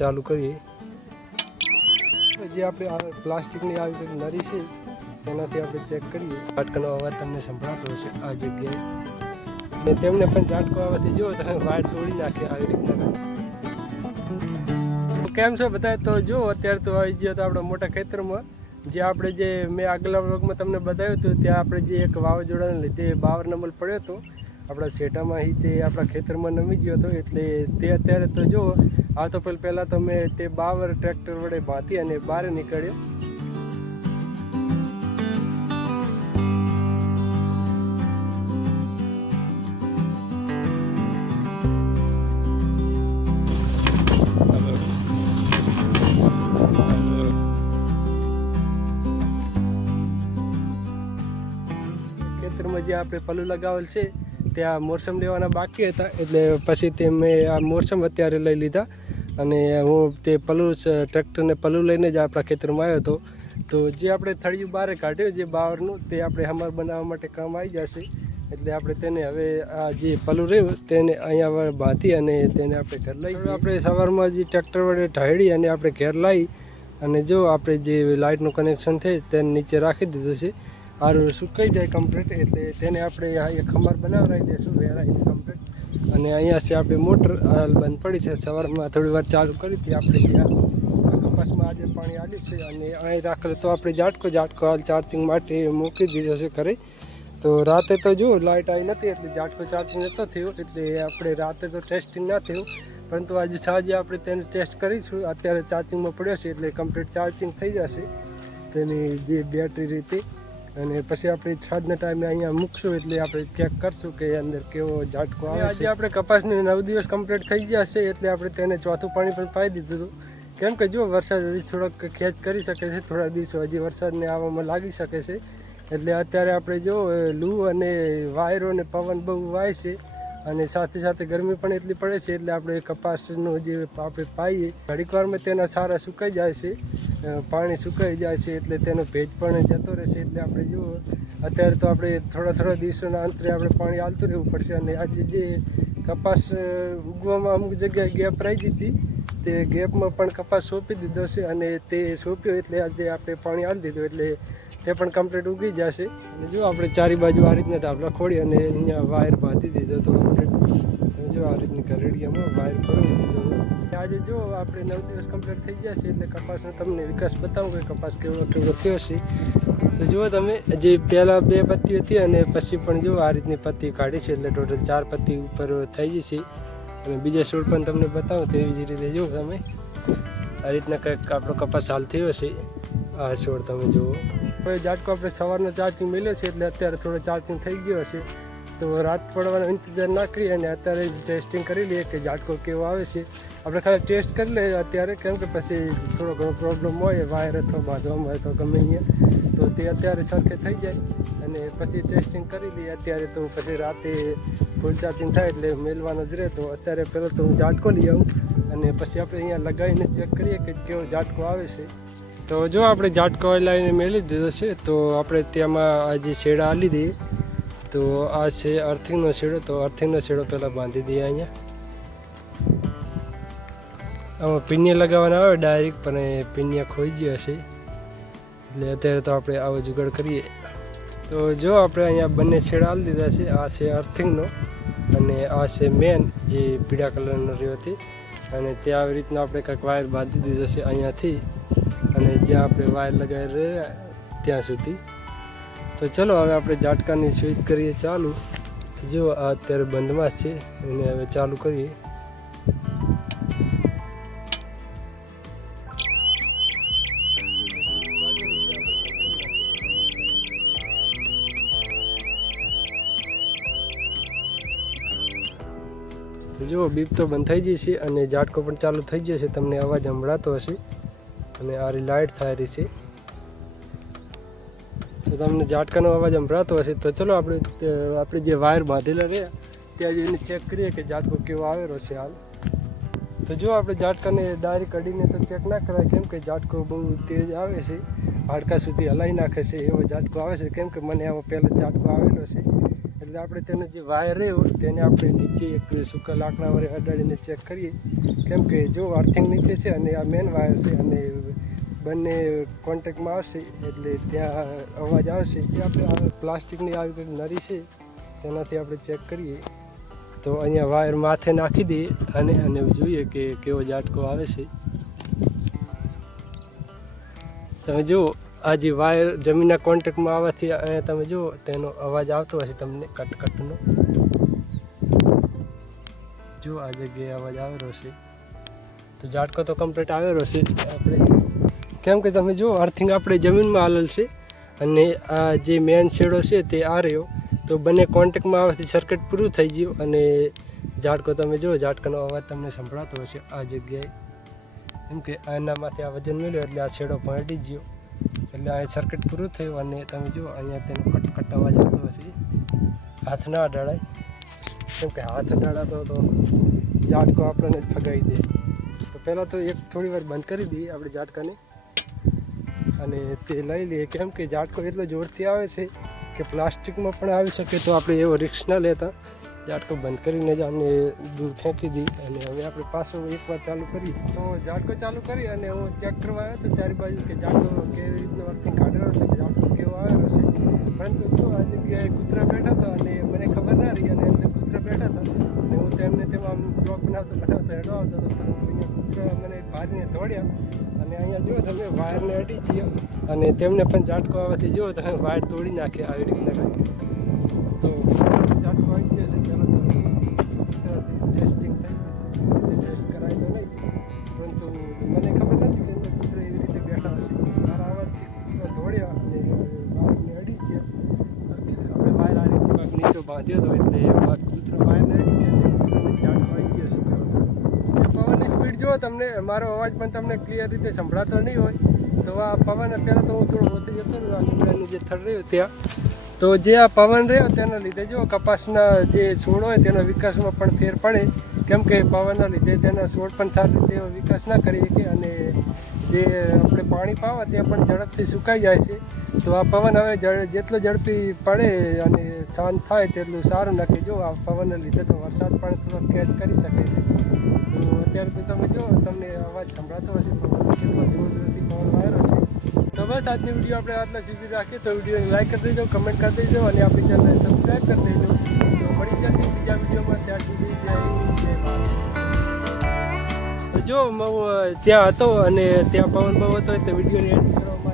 ચાલુ કરીએ. જે આપણે પ્લાસ્ટિકની આવી કંઈક નરી છે તેનાથી આપણે ચેક કરીએ. ઝાટકાનો અવાજ તમને સંભળાતો હશે આ જગ્યાએ, અને તેમને પણ ઝાટકો આવવાથી જો તમે વાયર તોડી નાખે આવી રીતના. કેમ છો બધા? તો જો અત્યારે તો આવી ગયો તો આપણા મોટા ખેતરમાં, જે આપણે જે મેં આગલા વ્લોગમાં તમને બતાવ્યું હતું, ત્યાં આપણે જે એક વાવાઝોડાને લીધે બાવર નંબર પડ્યો હતો આપણા શેઢામાં, તે આપણા ખેતરમાં નમી ગયો હતો. એટલે તે અત્યારે તો જો આ તો પહેલાં તો મેં તે બાવર ટ્રેક્ટર વડે ભાંતી અને બહાર નીકળ્યો. ખેતરમાં જે આપણે પલ્લુ લગાવેલ છે ત્યાં મોસમ લેવાના બાકી હતા, એટલે પછી તે મેં આ મોસમ અત્યારે લઈ લીધા. અને હું તે પલ્લુ ટ્રેક્ટરને પલ્લુ લઈને જ આપણા ખેતરમાં આવ્યો હતો. તો જે આપણે થળિયું બહાર કાઢ્યું જે બાવરનું, તે આપણે હમાર બનાવવા માટે કામ આવી જશે. એટલે આપણે તેને હવે આ જે પલ્લુ રહ્યું તેને અહીંયા બાંધી અને તેને આપણે ઘર લઈ. આપણે સવારમાં જે ટ્રેક્ટર વડે ઢાળી અને આપણે ઘેર લાવી અને જો આપણે જે લાઇટનું કનેક્શન થાય તેને નીચે રાખી દીધું છે. આરું સુકાઈ જાય કમ્પ્લીટ, એટલે તેને આપણે એક ખમાર બનાવડાવી દઈશું વેરાઈને કમ્પ્લીટ. અને અહીંયા છે આપણી મોટર હાલ બંધ પડી છે, સવારમાં થોડી વાર ચાલુ કરી હતી આપણે. ત્યાં કપાસમાં આજે પાણી આવ્યું છે અને અહીં રાખેલું તો આપણે ઝાટકો હાલ ચાર્જિંગ માટે મૂકી દીધો છે ઘરે. તો રાતે તો જો લાઇટ આવી નથી એટલે ઝાટકો ચાર્જિંગ નહોતો થયો, એટલે આપણે રાતે તો ટેસ્ટિંગ ના થયું. પરંતુ આજે સાંજે આપણે તેને ટેસ્ટ કરીશું. અત્યારે ચાર્જિંગમાં પડ્યો છે એટલે કમ્પ્લીટ ચાર્જિંગ થઈ જશે તેની જે બેટરી રીતે. અને પછી આપણે સાંજના ટાઈમે અહીંયા મૂકશું એટલે આપણે ચેક કરશું કે અંદર કેવો ઝાટકો આવે છે. આજે આપણે કપાસને 9 દિવસ કમ્પ્લીટ થઈ ગયા છે, એટલે આપણે તેને ચોથું પાણી પણ પાઈ દીધું હતું. કેમ કે જો વરસાદ હજી થોડોક ખેંચ કરી શકે છે, થોડા દિવસો હજી વરસાદને આવવામાં લાગી શકે છે. એટલે અત્યારે આપણે જો લૂ અને વાયરો અને પવન બહુ વાય છે, અને સાથે સાથે ગરમી પણ એટલી પડે છે. એટલે આપણે કપાસનું જે આપણે પાઈએ ઘડીક વારમાં તેના સારા સુકાઈ જાય છે, પાણી સુકાઈ જાય છે, એટલે તેનો ભેજ પણ જતો રહેશે. એટલે આપણે જો અત્યારે તો આપણે થોડા દિવસોના અંતરે આપણે પાણી આવતું રહેવું પડશે. અને આજે જે કપાસ ઉગવામાં અમુક જગ્યાએ ગેપ રહી ગઈ હતી, તે ગેપમાં પણ કપાસ સોંપી દીધો છે. અને તે સોંપ્યો એટલે આજે આપણે પાણી આપી દીધું એટલે તે પણ કમ્પ્લીટ ઉગી જશે. અને જો આપણે ચારે બાજુ આ રીતના ધાબળા ખોડી અને અહીંયા વાયર બાંધી દીધો હતો કમ્પ્લીટ. જો આ રીતની ઘરેડિયામાં વાયર ભરી દીધો હતો. આજે જો આપણે 9 દિવસ કમ્પ્લીટ થઈ ગયા છે, એટલે કપાસનો તમને વિકાસ બતાવું કે કપાસ કેવો થયો છે. તો જુઓ તમે, જે પહેલાં 2 પત્તી હતી અને પછી પણ જો આ રીતની પત્તી કાઢી છે, એટલે ટોટલ 4 પત્તી ઉપર થઈ જશે. અને બીજા છોડ પણ તમને બતાવું તેવી જ રીતે જુઓ તમે, આ રીતના કંઈક આપણો કપાસ હાલ થયો છે. આ છોડ તમે જુઓ. હવે ઝાટકો આપણે સવારનો ચાર્જિંગ મળ્યો છે, એટલે અત્યારે થોડો ચાર્જિંગ થઈ ગયો હશે. તો રાત પડવાનો ઇંતજાર ના કરીએ અને અત્યારે ટેસ્ટિંગ કરી લઈએ કે ઝાટકો કેવો આવે છે. આપણે ખાલી ટેસ્ટ કરી લઈએ અત્યારે, કેમ કે પછી થોડો ઘણો પ્રોબ્લેમ હોય વાયર અથવા બાંધવામાં હોય તો ગમે અહીંયા, તો તે અત્યારે સરખે થઈ જાય અને પછી ટેસ્ટિંગ કરી લઈએ અત્યારે. તો પછી રાતે ફૂલ ચાર્જિંગ થાય એટલે મેળવાનો જ રહે. તો અત્યારે પહેલાં તો હું ઝાટકો લઈ આવું અને પછી આપણે અહીંયા લગાવીને ચેક કરીએ કે કેવો ઝાટકો આવે છે. તો જો આપણે ઝાટકો લાવીને મેળવી દીધો છે, તો આપણે તેમાં આ જે શેડા આલી દઈએ. તો આ છે અર્થિંગનો છેડો, તો અર્થિંગનો છેડો પહેલાં બાંધી દઈએ અહીંયા. આમાં પિનિયા લગાવવાના આવે ડાયરેક્ટ, પણ પિનિયા ખોઈ ગયા છે, એટલે અત્યારે તો આપણે આવો જુગાડ કરીએ. તો જો આપણે અહીંયા બંને છેડા આલી દીધા છે. આ છે અર્થિંગનો અને આ છે મેન જે પીળા કલરનો રહ્યો હતી. અને ત્યાં આવી રીતના આપણે કંઈક વાયર બાંધી દીધો છે અહીંયાથી અને જ્યાં આપણે વાયર લગાવી રહ્યા ત્યાં સુધી. તો ચલો હવે આપણે ઝાટકાની સ્વિચ કરીએ ચાલુ. જો આ અત્યારે બંધમાં જ છે, એને હવે ચાલુ કરીએ. તો જુઓ બીપ તો બંધ થઈ જશે અને ઝાટકો પણ ચાલુ થઈ જશે. તમને અવાજ સંભળાતો હશે અને આ લાઇટ થાય રહી છે, તો તમને ઝાટકાનો અવાજ સંભળાતો હશે. તો ચલો આપણે જે વાયર બાંધેલા રહ્યા ત્યાં જઈને ચેક કરીએ કે ઝાટકો કેવો આવેલો છે હાલ. તો જો આપણે ઝાટકાને ડાયરેક્ટ કાઢીને તો ચેક ના કરાય, કેમ કે ઝાટકો બહુ તેજ આવે છે, હાડકા સુધી હલાવી નાખે છે એવો ઝાટકો આવે છે. કેમ કે મને આમાં પહેલાં ઝાટકો આવેલો છે, એટલે આપણે તેનો જે વાયર રહ્યો તેને આપણે નીચે એક સૂકા લાકડા વડે અડાડીને ચેક કરીએ, કેમ કે જો અર્થિંગ નીચે છે અને આ મેન વાયર છે અને બંને કોન્ટેક્ટમાં આવશે એટલે ત્યાં અવાજ આવશે. એ આપણે આ પ્લાસ્ટિકની આવી કંઈક નળી છે તેનાથી આપણે ચેક કરીએ. તો અહીંયા વાયર માથે નાખી દઈએ અને જોઈએ કે કેવો ઝાટકો આવે છે. તમે જુઓ આ જે વાયર જમીનના કોન્ટેક્ટમાં આવવાથી અહીંયા તમે જુઓ તેનો અવાજ આવતો હશે તમને કટકટનો. જો આ જગ્યાએ અવાજ આવેલો છે તો ઝાટકો તો કમ્પ્લીટ આવેલો છે આપણે, કેમ કે તમે જુઓ અર્થિંગ આપણે જમીનમાં આલેલ છે અને આ જે મેન શેડો છે તે આ રહ્યો. તો બંને કોન્ટેક્ટમાં આવવાથી સર્કિટ પૂરું થઈ ગયું અને ઝાટકો તમે જુઓ ઝાટકાનો અવાજ તમને સંભળાતો હશે આ જગ્યાએ, કેમ કે આનામાંથી આ વજન મળ્યો એટલે આ શેડો પલટી ગયો એટલે આ સર્કિટ પૂરું થયું. અને તમે જુઓ અહીંયા તેનો કટકટ અવાજ આવતો હશે. હાથ ના અડાડાય, કેમ કે હાથ અડાડાતો તો ઝાટકો આપણને ફગાવી દે. તો પહેલાં તો એક થોડી વાર બંધ કરી દઈએ આપણે ઝાટકાને અને તે લઈ લઈએ, કેમ કે ઝાટકો એટલો જોરથી આવે છે કે પ્લાસ્ટિકમાં પણ આવી શકે. તો આપણે એવો રિસ્ક ના લેતા, ઝાટકો બંધ કરીને જ આને દૂર ફેંકી દઈએ. અને હવે આપણે પાછો એકવાર ચાલુ કરીએ. તો ઝાટકો ચાલુ કરી અને હું ચેક કરવા આવ્યો હતો ચારે બાજુ કે ઝાટકો કેવી રીતનો અર્થિંગ કાઢેલો છે, ઝાટકો કેવો આવેલો છે. પરંતુ તો આ જગ્યાએ કૂતરા બેઠા હતા અને મને ખબર ના રહી અને એમને કૂતરા બેઠા હતા અને હું તેમને તેમાં બ્લોક બનાવતો હેડો આવતો હતો. પરંતુ અહીંયા કૂતરા મને ભારીને દોડ્યા અને અહીંયા જુઓ તમે વાયરને અડી ગયો અને તેમને પણ ઝાટકો આવવાથી જુઓ તમે વાયર તોડી નાખે આવી રીતના કંઈક. તો ઝાટકો આવી ગયો છે. પહેલાં તો ટેસ્ટિંગ થઈ ગયું છે, ટેસ્ટ કરાય તો નહીં, પરંતુ મને ખબર નથી કે કૂતરા એવી રીતે બેઠા હશે. મારા આવાજથી કૂતરા દોડ્યા અને વાયરને અડી ગયા. આપણે વાયર આ રીતે નીચે બાંધ્યો હતો એટલે કૂતરા વાયરને અડી ગયા અને કૂતરાને ઝાટકો આવી ગયો છે. પવનની સ્પીડ જુઓ તમને, મારો અવાજ પણ તમને ક્લિયર રીતે સંભળાતો નહીં હોય. તો આ પવન પહેલાં તો હું થોડો ઓછી જતો રહ્યો આ લીમડાનું જે થડ રહ્યું ત્યાં. તો જે આ પવન રહ્યો તેના લીધે જો કપાસના જે છોડ હોય તેના વિકાસમાં પણ ફેર પડે, કેમ કે પવનના લીધે તેના છોડ પણ સારી રીતે વિકાસ ના કરી શકે અને જે આપણે પાણી પાવા ત્યાં પણ ઝડપથી સુકાઈ જાય છે. તો આ પવન હવે જેટલો ઝડપી પડે અને શાંત થાય તેટલું સારું નાખે. જો આ પવનના લીધે તો વરસાદ પણ થોડો કેચ કરી શકે છે. તો અત્યારે તો તમે જો તમને અવાજ સંભળાતો હશે પવન કેટલો જોરથી પવન વાયરો છે. તો બસ આજની વિડીયો આપણે આટલા સુધી રાખીએ. તો વિડીયોને લાઈક કરી દેજો, કમેન્ટ કરી દેજો અને આપણી ચેનલને સબસ્ક્રાઈબ કરી દેજો. તો મળી જશે બીજા વિડીયોમાં. ત્યાં સુધી જય ભારત. તો જો હું ત્યાં હતો અને ત્યાં પવન બહુ હતો એટલે વિડીયોને એડિટ કરવામાં